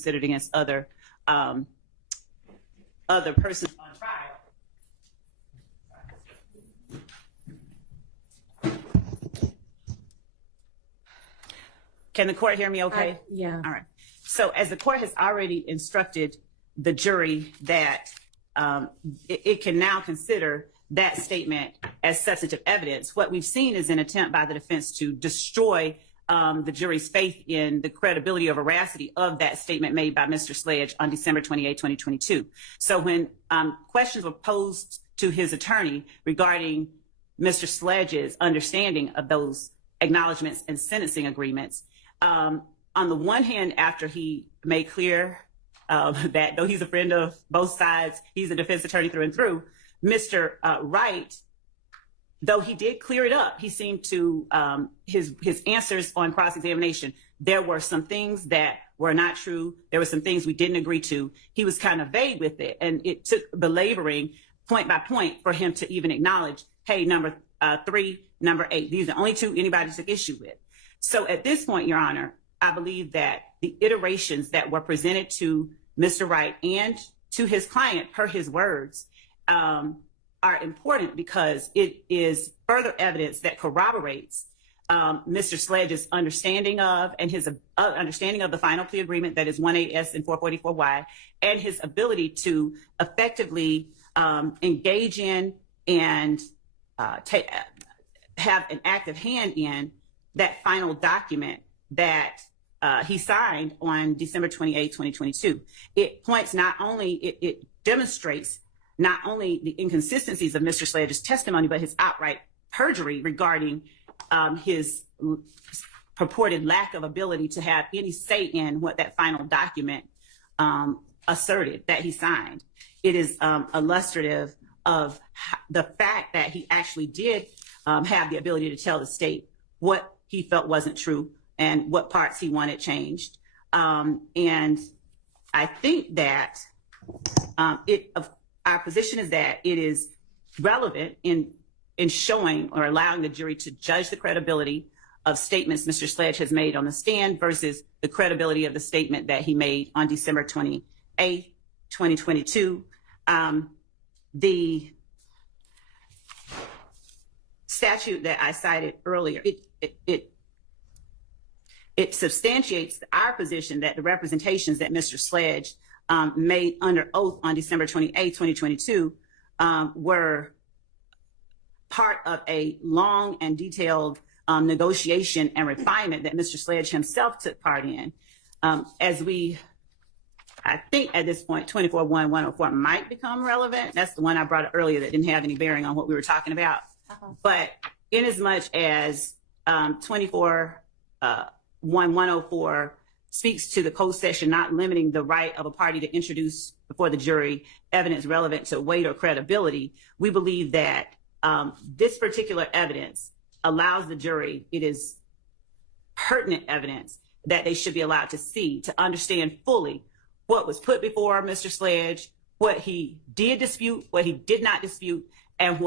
considered against other persons on trial. Can the court hear me okay? Yeah. All right. So as the court has already instructed the jury that it can now consider that statement as substantive evidence, what we've seen is an attempt by the defense to destroy the jury's faith in the credibility or veracity of that statement made by Mr. Sledge on December 28, 2022. So when questions were posed to his attorney regarding Mr. Sledge's understanding of those acknowledgments and sentencing agreements, on the one hand, after he made clear that though he's a friend of both sides, he's a defense attorney through and through, Mr. Wright, though he did clear it up, he seemed to, his answers on cross-examination, there were some things that were not true. There were some things we didn't agree to. He was kind of vague with it. And it took belaboring point by point for him to even acknowledge, hey, number 3, number 8, these are the only 2 anybody took issue with. So at this point, Your Honor, I believe that the iterations that were presented to Mr. Wright and to his client per his words are important because it is further evidence that corroborates Mr. Sledge's understanding of and his understanding of the final plea agreement that is 18S and 444Y, and his ability to effectively engage in and have an active hand in that final document that he signed on December 28, 2022. It points not only, it demonstrates not only the inconsistencies of Mr. Sledge's testimony, but his outright perjury regarding his purported lack of ability to have any say in what that final document asserted that he signed. It is illustrative of the fact that he actually did have the ability to tell the state what he felt wasn't true and what parts he wanted changed. And I think that our position is that it is relevant in showing or allowing the jury to judge the credibility of statements Mr. Sledge has made on the stand versus the credibility of the statement that he made on December 28, 2022. The statute that I cited earlier, it substantiates our position that the representations that Mr. Sledge made under oath on December 28, 2022 were part of a long and detailed negotiation and refinement that Mr. Sledge himself took part in. I think at this point, 24-1-104 might become relevant. That's the one I brought up earlier that didn't have any bearing on what we were talking about. But in as much as 24-1-104 speaks to the code section not limiting the right of a party to introduce before the jury evidence relevant to weight or credibility, we believe that this particular evidence allows the jury, it is pertinent evidence that they should be allowed to see, to understand fully what was put before Mr. Sledge, what he did dispute, what he did not dispute, and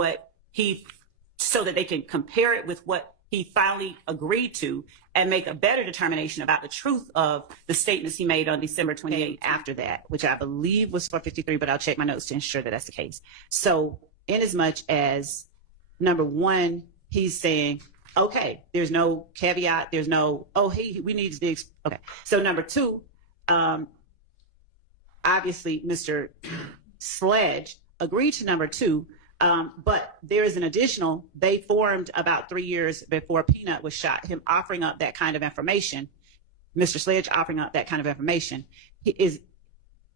so that they can compare it with what he finally agreed to and make a better determination about the truth of the statements he made on December 28 after that, which I believe was 453, but I'll check my notes to ensure that that's the case. So in as much as number one, he's saying, okay, there's no caveat, there's no, oh, hey, we need to, okay. So number two, obviously Mr. Sledge agreed to number two, but there is an additional, they formed about 3 years before Peanut was shot, him offering up that kind of information, Mr. Sledge offering up that kind of information. He is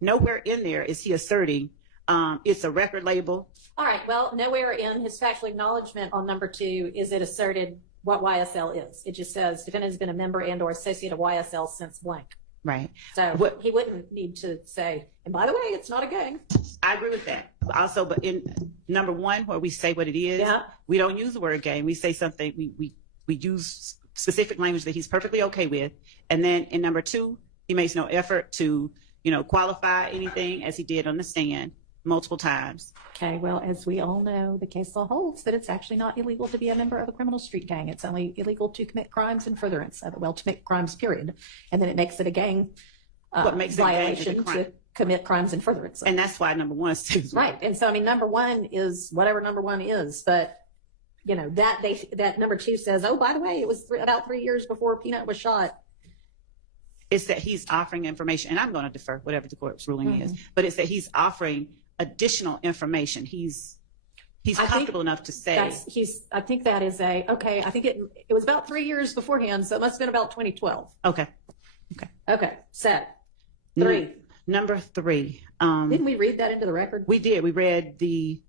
nowhere in there is he asserting it's a record label. All right, well, nowhere in his factual acknowledgement on number two is it asserted what YSL is. It just says defendant has been a member and or associate of YSL since blank. Right. So he wouldn't need to say, and by the way, it's not a gang. I agree with that. Also, but in number one, where we say what it is, we don't use the word gang. We say something, we use specific language that he's perfectly okay with. And then in number two, he makes no effort to, qualify anything as he did on the stand multiple times. Okay, well, as we all know, the case law holds that it's actually not illegal to be a member of a criminal street gang. It's only illegal to commit crimes in furtherance of it, well, to commit crimes, period. And then it makes it a gang What makes it a dangerous violation crime. to commit crimes in furtherance of. And that's why number one stays with Right. And so, I mean, number one is whatever number one is, but you know, that number two says, oh, by the way, it was about 3 years before Peanut was shot. It's that he's offering information, and I'm going to defer whatever the court's ruling is, Mm-hmm. but it's that he's offering additional information. He's comfortable enough to say, I think that is okay. I think it was about 3 years beforehand. So it must've been about 2012. okay. Okay. Set. Three. Number three. Didn't we read that into the record? We did. We read the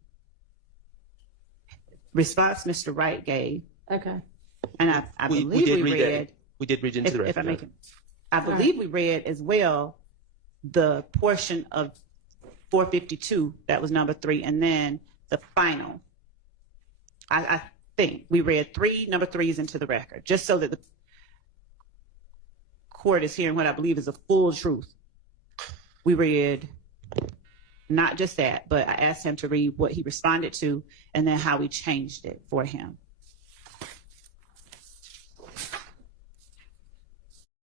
response Mr. Wright gave, Okay. and I believe we read. We did read into the record. If I make it, I believe we read as well the portion of 452 that was number three, and then the final. I think we read number threes into the record, just so that the court is hearing what I believe is the full truth. We read not just that, but I asked him to read what he responded to and then how we changed it for him.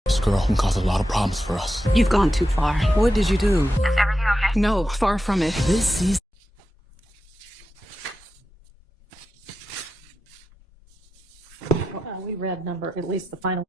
This girl can cause a lot of problems for us. You've gone too far. What did you do? Is everything okay? No, far from it. This season. We read at least the final.